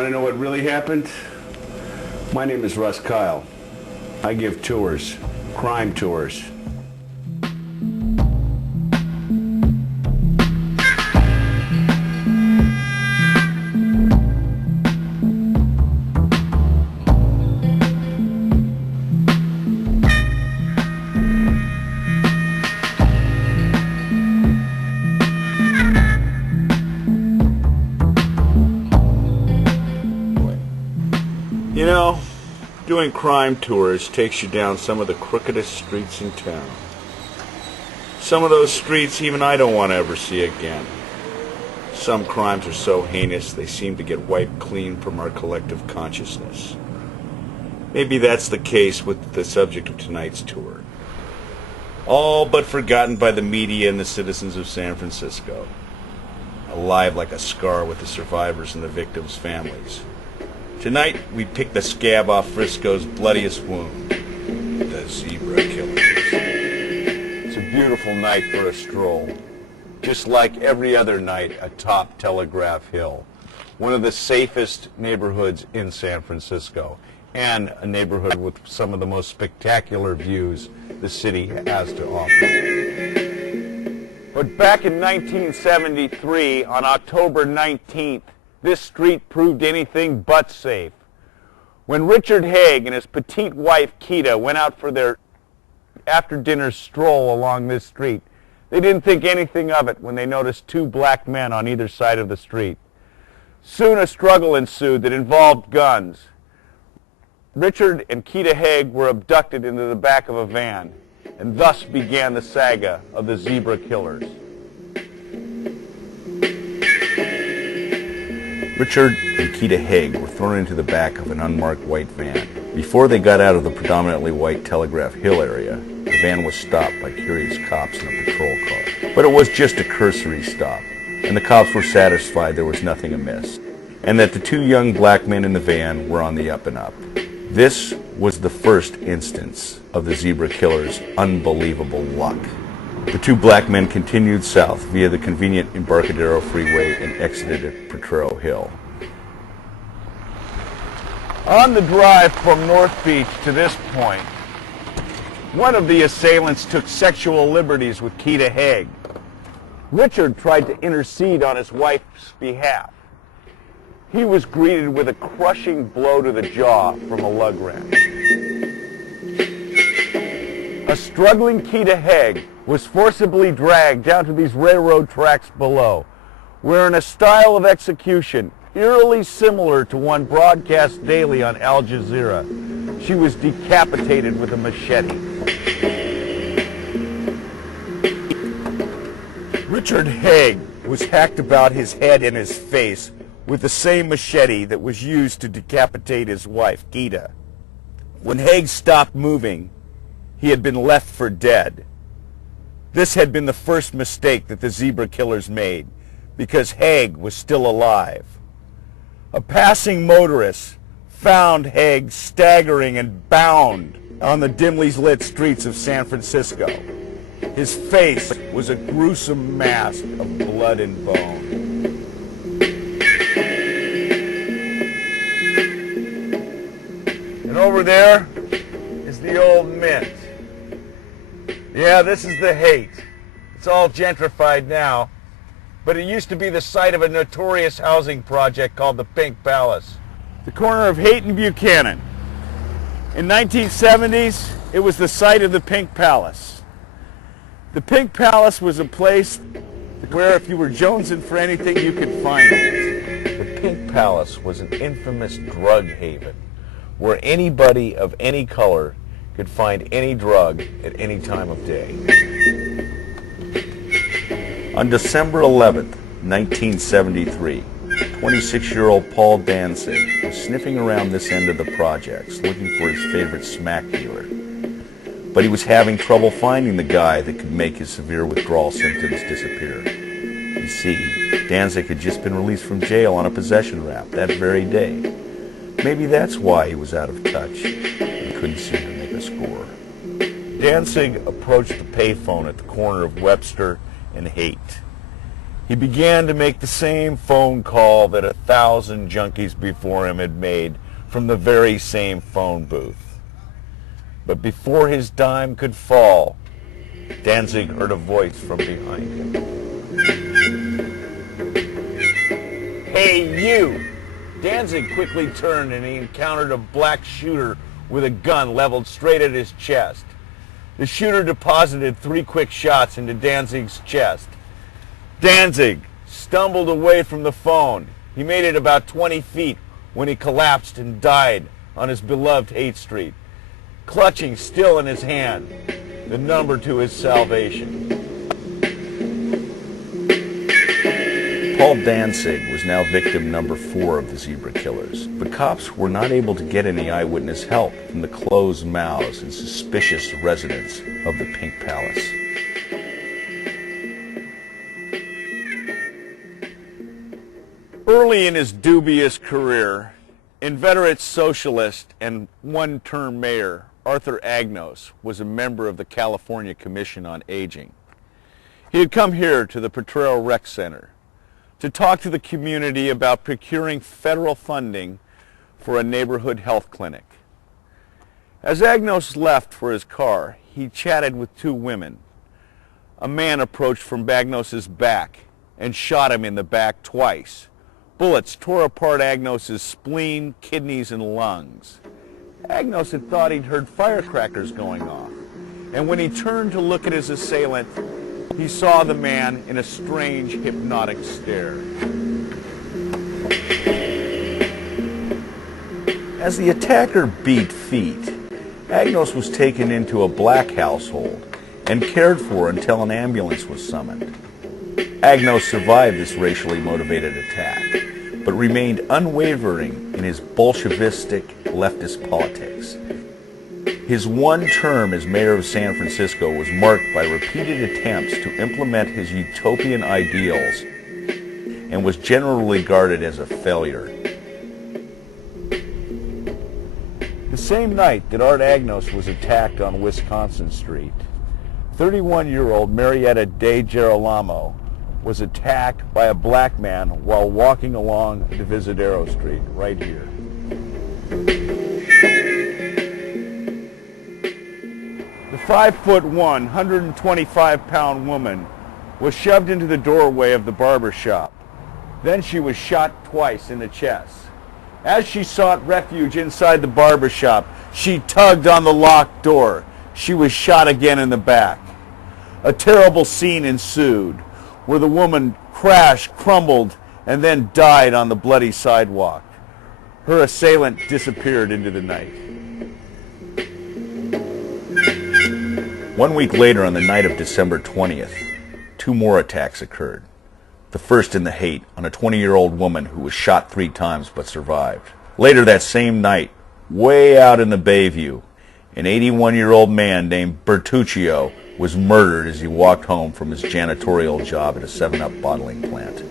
want to know what really happened? My name is Russ Kyle. I give tours, crime tours. You know, doing crime tours takes you down some of the crookedest streets in town. Some of those streets even I don't want to ever see again. Some crimes are so heinous they seem to get wiped clean from our collective consciousness. Maybe that's the case with the subject of tonight's tour. All but forgotten by the media and the citizens of San Francisco. Alive like a scar with the survivors and the victims' families. Tonight, we pick the scab off Frisco's bloodiest wound, the Zebra Killers. It's a beautiful night for a stroll, just like every other night atop Telegraph Hill, one of the safest neighborhoods in San Francisco, and a neighborhood with some of the most spectacular views the city has to offer. But back in 1973, on October 19th, this street proved anything but safe. When Richard Haig and his petite wife, Keita, went out for their after-dinner stroll along this street, they didn't think anything of it when they noticed two black men on either side of the street. Soon a struggle ensued that involved guns. Richard and Keita Haig were abducted into the back of a van, and thus began the saga of the Zebra Killers. Richard and Keita Haig were thrown into the back of an unmarked white van. Before they got out of the predominantly white Telegraph Hill area, the van was stopped by curious cops in a patrol car. But it was just a cursory stop, and the cops were satisfied there was nothing amiss, and that the two young black men in the van were on the up and up. This was the first instance of the Zebra Killers' unbelievable luck. The two black men continued south via the convenient Embarcadero Freeway and exited at Potrero Hill. On the drive from North Beach to this point, one of the assailants took sexual liberties with Keita Haig. Richard tried to intercede on his wife's behalf. He was greeted with a crushing blow to the jaw from a lug wrench. A struggling Keita Haig was forcibly dragged down to these railroad tracks below, where in a style of execution eerily similar to one broadcast daily on Al Jazeera, she was decapitated with a machete. Richard Haig was hacked about his head and his face with the same machete that was used to decapitate his wife, Keita. When Haig stopped moving, he had been left for dead. This had been the first mistake that the Zebra Killers made, because Haig was still alive. A passing motorist found Haig staggering and bound on the dimly lit streets of San Francisco. His face was a gruesome mask of blood and bone. And over there is the old Mint. Yeah, this is the Haight. It's all gentrified now, but it used to be the site of a notorious housing project called the Pink Palace. The corner of Haight and Buchanan. In 1970s, it was the site of the Pink Palace. The Pink Palace was a place where if you were jonesing for anything, you could find it. The Pink Palace was an infamous drug haven where anybody of any color could find any drug at any time of day. On December 11th, 1973, 26-year-old Paul Danzig was sniffing around this end of the projects looking for his favorite smack dealer. But he was having trouble finding the guy that could make his severe withdrawal symptoms disappear. You see, Danzig had just been released from jail on a possession rap that very day. Maybe that's why he was out of touch and couldn't seem to make a score. Danzig approached the payphone at the corner of Webster and Haight. He began to make the same phone call that 1,000 junkies before him had made from the very same phone booth. But before his dime could fall, Danzig heard a voice from behind him. "Hey, you!" Danzig quickly turned and he encountered a black shooter with a gun leveled straight at his chest. The shooter deposited 3 quick shots into Danzig's chest. Danzig stumbled away from the phone. He made it about 20 feet when he collapsed and died on his beloved Haight Street, clutching still in his hand the number to his salvation. Paul Danzig was now victim number 4 of the Zebra Killers, but cops were not able to get any eyewitness help from the closed mouths and suspicious residents of the Pink Palace. Early in his dubious career, inveterate socialist and one-term mayor Arthur Agnos was a member of the California Commission on Aging. He had come here to the Potrero Rec Center to talk to the community about procuring federal funding for a neighborhood health clinic. As Agnos left for his car, he chatted with 2 women. A man approached from Agnos's back and shot him in the back twice. Bullets tore apart Agnos's spleen, kidneys, and lungs. Agnos had thought he'd heard firecrackers going off, and when he turned to look at his assailant, he saw the man in a strange, hypnotic stare. As the attacker beat feet, Agnos was taken into a black household and cared for until an ambulance was summoned. Agnos survived this racially motivated attack, but remained unwavering in his Bolshevistic leftist politics. His one term as mayor of San Francisco was marked by repeated attempts to implement his utopian ideals and was generally regarded as a failure. The same night that Art Agnos was attacked on Wisconsin Street, 31-year-old Marietta De Girolamo was attacked by a black man while walking along Divisadero Street, right here. The 5'1", 125-pound woman was shoved into the doorway of the barber shop. Then she was shot twice in the chest. As she sought refuge inside the barber shop, she tugged on the locked door. She was shot again in the back. A terrible scene ensued, where the woman crashed, crumbled, and then died on the bloody sidewalk. Her assailant disappeared into the night. 1 week later, on the night of December 20th, 2 more attacks occurred. The first in the Haight on a 20-year-old woman who was shot 3 times but survived. Later that same night, way out in the Bayview, an 81-year-old man named Bertuccio was murdered as he walked home from his janitorial job at a 7-Up bottling plant.